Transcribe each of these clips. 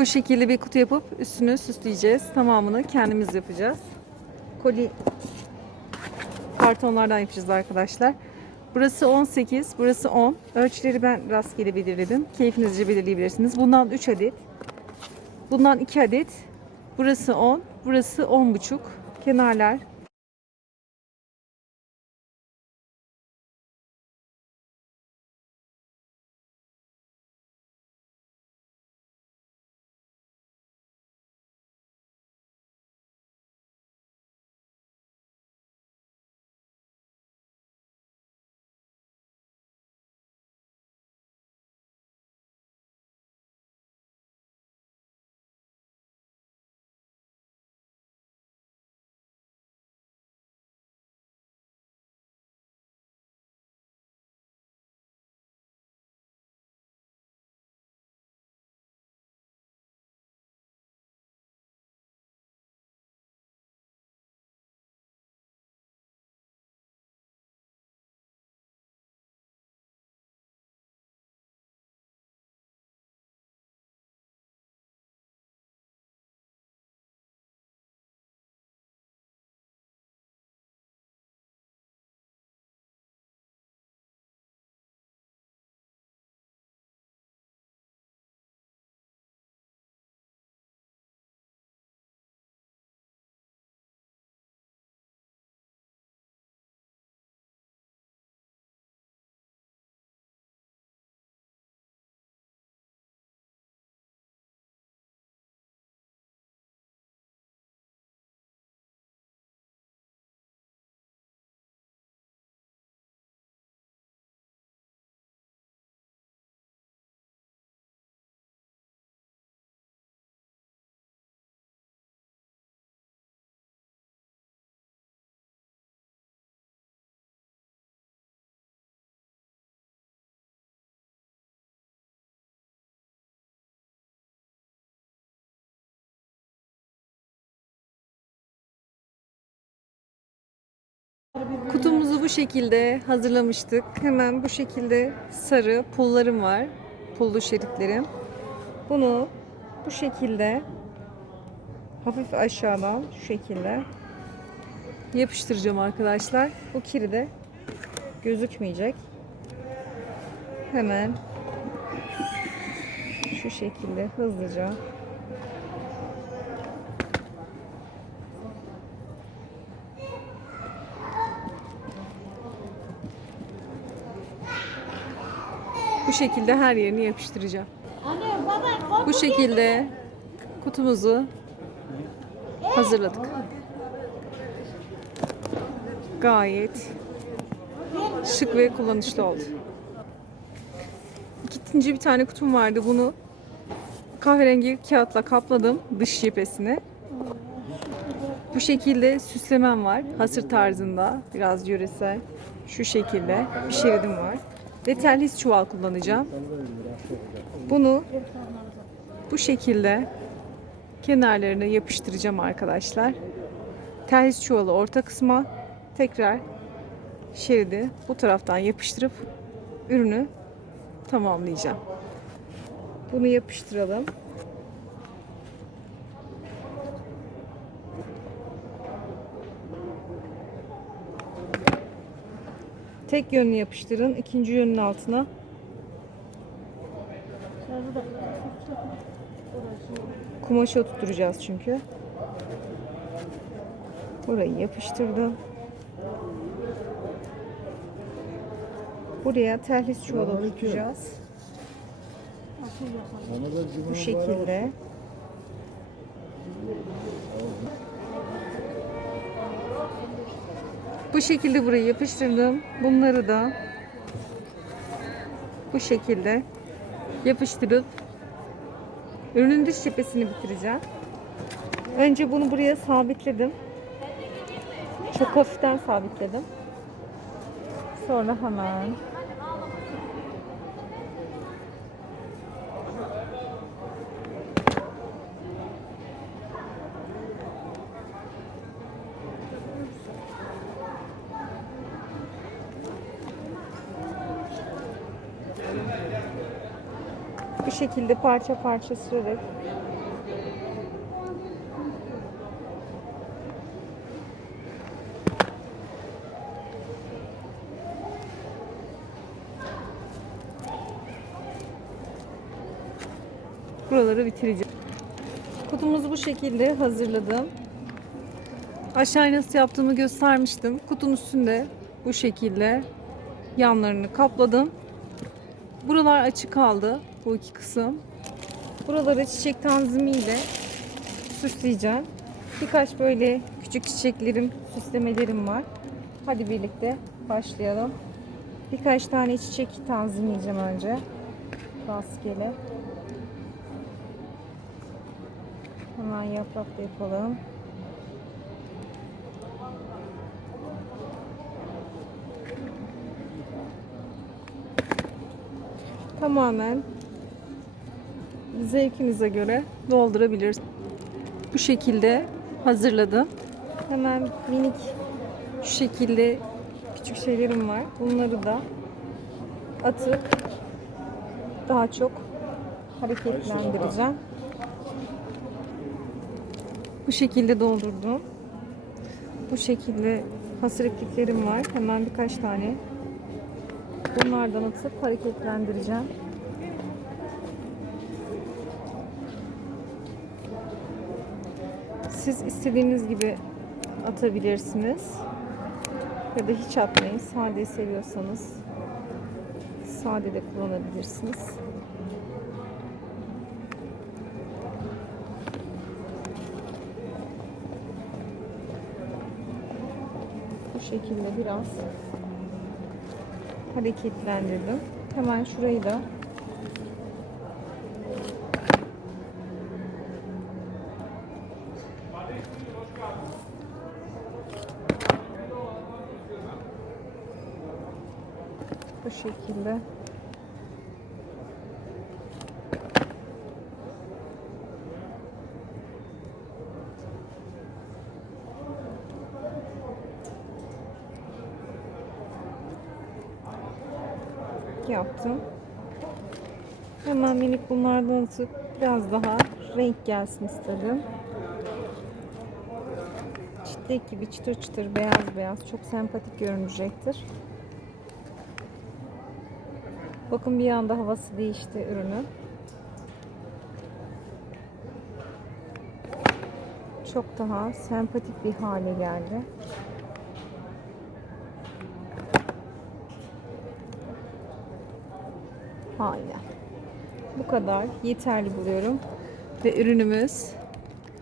Bu şekilde bir kutu yapıp üstünü süsleyeceğiz. Tamamını kendimiz yapacağız. Koli kartonlardan yapacağız arkadaşlar. Burası 18, burası 10. Ölçüleri ben rastgele belirledim. Keyfinizce belirleyebilirsiniz. Bundan 3 adet. Bundan 2 adet. Burası 10, burası 10,5. Kenarlar Kutumuzu bu şekilde hazırlamıştık. Hemen bu şekilde sarı pullarım var. Pullu şeritlerim. Bunu bu şekilde hafif aşağıdan şu şekilde yapıştıracağım arkadaşlar. Bu kiri de gözükmeyecek. Hemen şu şekilde hızlıca bu şekilde her yerini yapıştıracağım. Anne baba Bu şekilde kutumuzu hazırladık. Gayet şık ve kullanışlı oldu. İkinci bir tane kutum vardı. Bunu kahverengi kağıtla kapladım dış cephesini. Bu şekilde süslemem var. Hasır tarzında. Biraz yöresel. Şu şekilde. Bir şeridim var. Ve terlis çuval kullanacağım. Bunu bu şekilde kenarlarına yapıştıracağım arkadaşlar. Terlis çuvalı orta kısma tekrar şeridi bu taraftan yapıştırıp ürünü tamamlayacağım. Bunu yapıştıralım. Tek yönünü yapıştırın. ikinci yönün altına kumaşı oturtacağız çünkü. Burayı yapıştırdım. Buraya terlis çuvalı oturtacağız. Bu şekilde. Bu şekilde burayı yapıştırdım. Bunları da bu şekilde yapıştırıp ürünün dış cephesini bitireceğim. Önce bunu buraya sabitledim. Çok hafiften sabitledim. Sonra hemen bu şekilde parça parça sürerek Buraları bitireceğim. Kutumuzu bu şekilde hazırladım. Aşağıya nasıl yaptığımı göstermiştim. Kutunun üstünde bu şekilde yanlarını kapladım. Buralar açık kaldı. Bu iki kısım. Buraları çiçek tanzimiyle süsleyeceğim. Birkaç böyle küçük çiçeklerim, süslemelerim var. Hadi birlikte başlayalım. Birkaç tane çiçek tanzimleyeceğim önce. Rastgele. Hemen yaprakla yapalım. Tamamen zevkinize göre doldurabiliriz. Bu şekilde hazırladım. Hemen minik şu şekilde küçük şeylerim var. Bunları da atıp daha çok hareketlendireceğim. Bu şekilde doldurdum. Bu şekilde hasır ipliklerim var. Hemen birkaç tane bunlardan atıp hareketlendireceğim. Siz istediğiniz gibi atabilirsiniz. Ya da hiç atmayın. Sade seviyorsanız sade de kullanabilirsiniz. Bu şekilde biraz hareketlendirdim. Hemen şurayı da bu şekilde yaptım. Hemen minik bunlardan atıp biraz daha renk gelsin istedim. Çitlek gibi çıtır çıtır beyaz beyaz çok sempatik görünecektir. Bakın bir anda havası değişti ürünün. Çok daha sempatik bir hale geldi. Aynen. Bu kadar yeterli buluyorum. Ve ürünümüz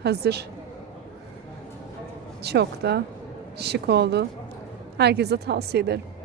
hazır. Çok da şık oldu. Herkese tavsiye ederim.